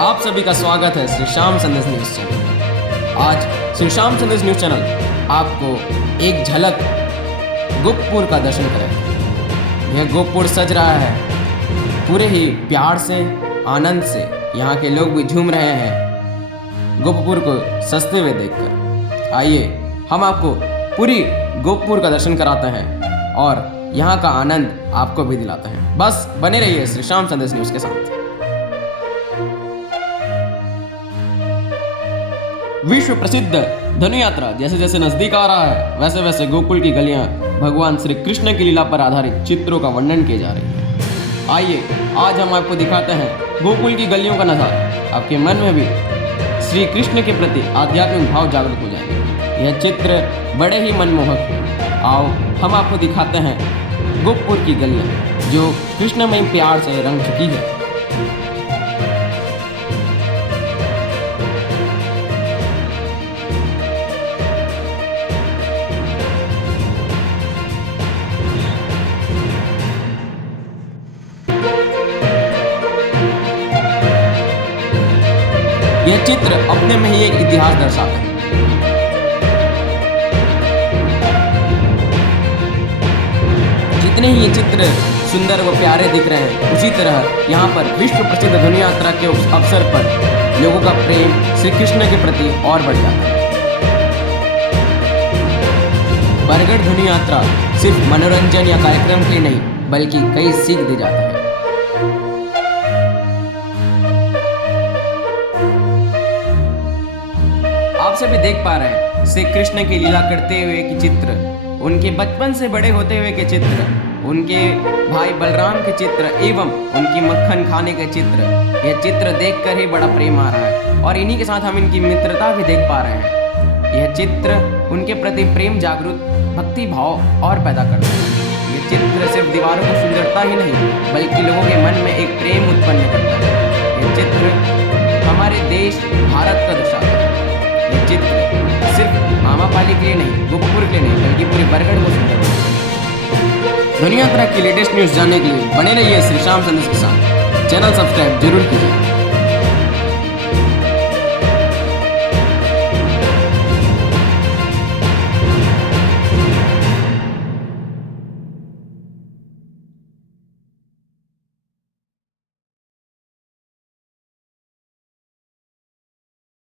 आप सभी का स्वागत है श्री श्याम संदेश न्यूज चैनल। आज श्री श्याम संदेश न्यूज चैनल आपको एक झलक गोपपुर का दर्शन कराएगा। यह गोपपुर सज रहा है पूरे ही प्यार से, आनंद से। यहाँ के लोग भी झूम रहे हैं गोपपुर को सजते हुए देखकर। आइए हम आपको पूरी गोपपुर का दर्शन कराते हैं और यहाँ का आनंद आपको भी दिलाते हैं। बस बने रहिए श्री श्याम संदेश न्यूज के साथ। विश्व प्रसिद्ध धनु यात्रा जैसे जैसे नजदीक आ रहा है, वैसे वैसे गोकुल की गलियां भगवान श्री कृष्ण की लीला पर आधारित चित्रों का वर्णन किए जा रही है। आइए आज हम आपको दिखाते हैं गोकुल की गलियों का नजारा। आपके मन में भी श्री कृष्ण के प्रति आध्यात्मिक भाव जागृत हो जाएंगे। यह चित्र बड़े ही मनमोहक है। आओ हम आपको दिखाते हैं गोपपुर की गलियां जो कृष्णमय प्यार से रंग चुकी है। यह चित्र अपने में ही एक इतिहास दर्शाता है। जितने ही ये चित्र सुंदर व प्यारे दिख रहे हैं, उसी तरह यहाँ पर विश्व प्रसिद्ध धनु यात्रा के अवसर पर लोगों का प्रेम श्री कृष्ण के प्रति और बढ़ जाता है। बरगढ़ धनु यात्रा सिर्फ मनोरंजन या कार्यक्रम के लिए नहीं, बल्कि कई सीख दे जाता है। आप सभी देख पा रहे हैं श्री कृष्ण की लीला करते हुए के चित्र, उनके बचपन से बड़े होते हुए के चित्र, उनके भाई बलराम के चित्र एवं उनकी मक्खन खाने के चित्र। यह चित्र देखकर ही बड़ा प्रेम आ रहा है और इन्हीं के साथ हम इनकी मित्रता भी देख पा रहे हैं। यह चित्र उनके प्रति प्रेम जागरूक भक्ति भाव और पैदा करता है। यह चित्र सिर्फ दीवारों की सुंदरता ही नहीं, बल्कि लोगों के मन में एक प्रेम उत्पन्न करता है। यह चित्र हमारे देश भारत का दर्शाता है। यह चित्र सिर्फ आमापाली के लिए नहीं, गोपपुर के लिए नहीं, बल्कि पूरे बरगढ़ को सुंदर बनाता है। धनु यात्रा की लेटेस्ट न्यूज जानने के लिए बने रहिए श्री श्याम संदेश के साथ। चैनल सब्सक्राइब जरूर कीजिए।